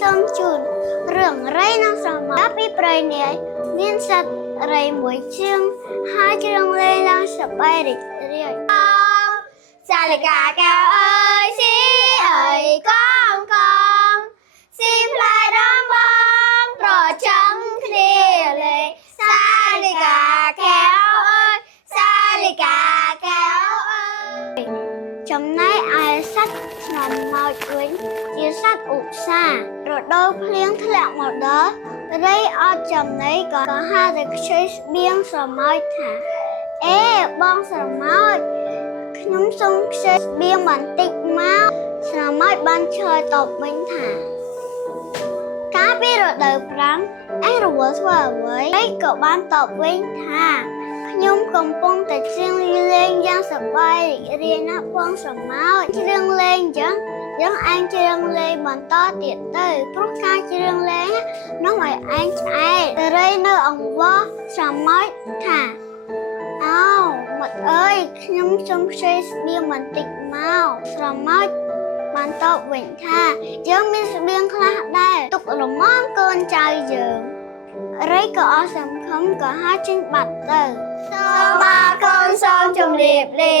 សូមជូនរឿងរ៉ៃនិងស្រមោលពីព្រៃនេះមានសត្វរ៉ៃមួយជើងហើយជ្រងលេងឡើងសប្បាយរីករាយសាលិកាកែវអើយស៊ីអើយកងកងស៊ីផ្លែរំបងប្រចាំគ្នាលេងសាលិកាកែវអើយសាលិកាកែវអើយចំណែកឯសត្វស្នំម៉ោចវិញជាសត្វឧស្សាហ៍រដូវភ្លៀងធ្លាក់មកដល់រៃអត់ចំណីក៏ហៅតែខ្ចីស្បៀងស្រមោចថាអេបងស្រមោចខ្ញុំសូមខ្ចីស្បៀងបន្តិចមកស្រមោចបានឆ្លើយតបវិញថាកាលពីរដូវប្រាំងឯងរវល់ធ្វើអ្វីហើយក៏បានតបវិញថាខ្ញុំកំពុងតែច្រៀងលេងយ៉ាងសប្បាយរីករាយណាស់បងស្រមោចច្រៀងលេងអញ្ចឹងឯងច្រៀងលេងបន្តទៀតទៅព្រោះការច្រៀងលេងនោះឲ្យឯងឆ្អែតរៃនៅអង្វរស្រមោចថាអោមិត្តអើយខ្ញុំសូមខ្ចីស្បៀងបន្តិចមកស្រមោចបានតបវិញថាយើងមានស្បៀងខ្លះដែរទុករមងកូនចៅយើងរៃក៏អស់សង្ឃឹមក៏ហើរចេញបាត់ទៅសូមអរគុណសូមជម្រាបលា